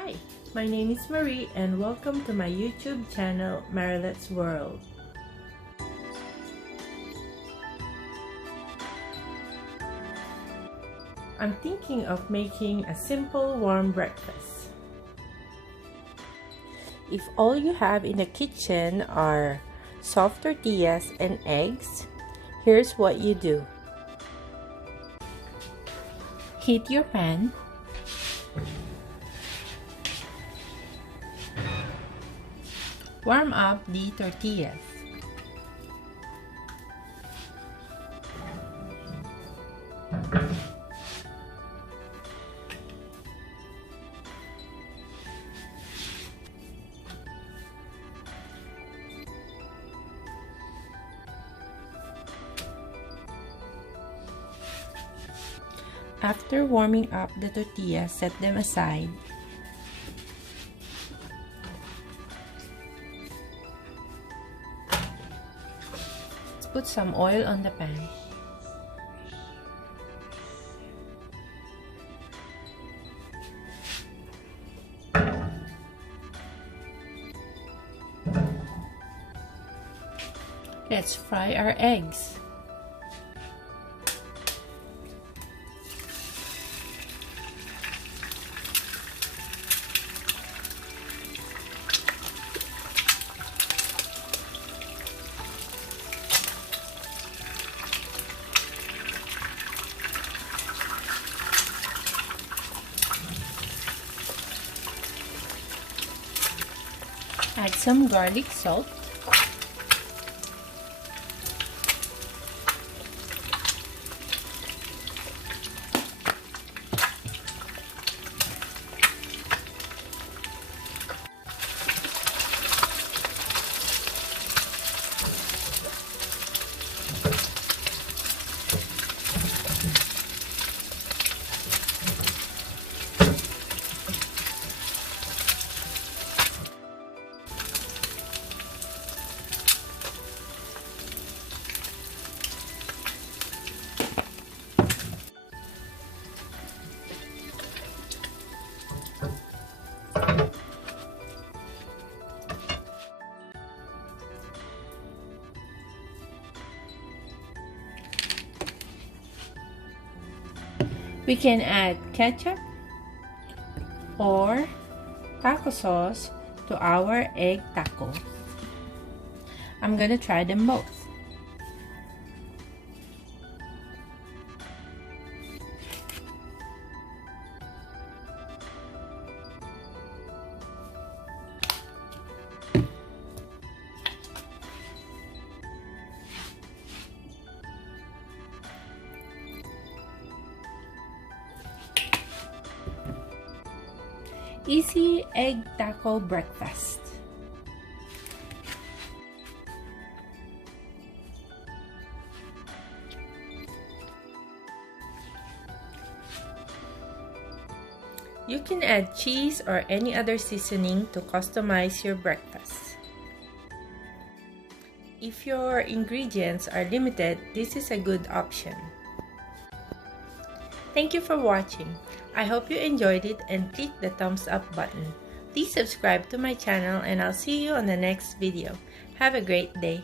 Hi, my name is Marie and welcome to my YouTube channel, Marilette's World. I'm thinking of making a simple warm breakfast. If all you have in the kitchen are soft tortillas and eggs, here's what you do. Heat your pan. Warm up the tortillas. After warming up the tortillas, set them aside. Let's put some oil on the pan. Let's fry our eggs. Add some garlic salt. We can add ketchup or taco sauce to our egg taco. I'm gonna try them both. Easy egg taco breakfast. You can add cheese or any other seasoning to customize your breakfast. If your ingredients are limited, this is a good option. Thank you for watching. I hope you enjoyed it and click the thumbs up button. Please subscribe to my channel and I'll see you on the next video. Have a great day.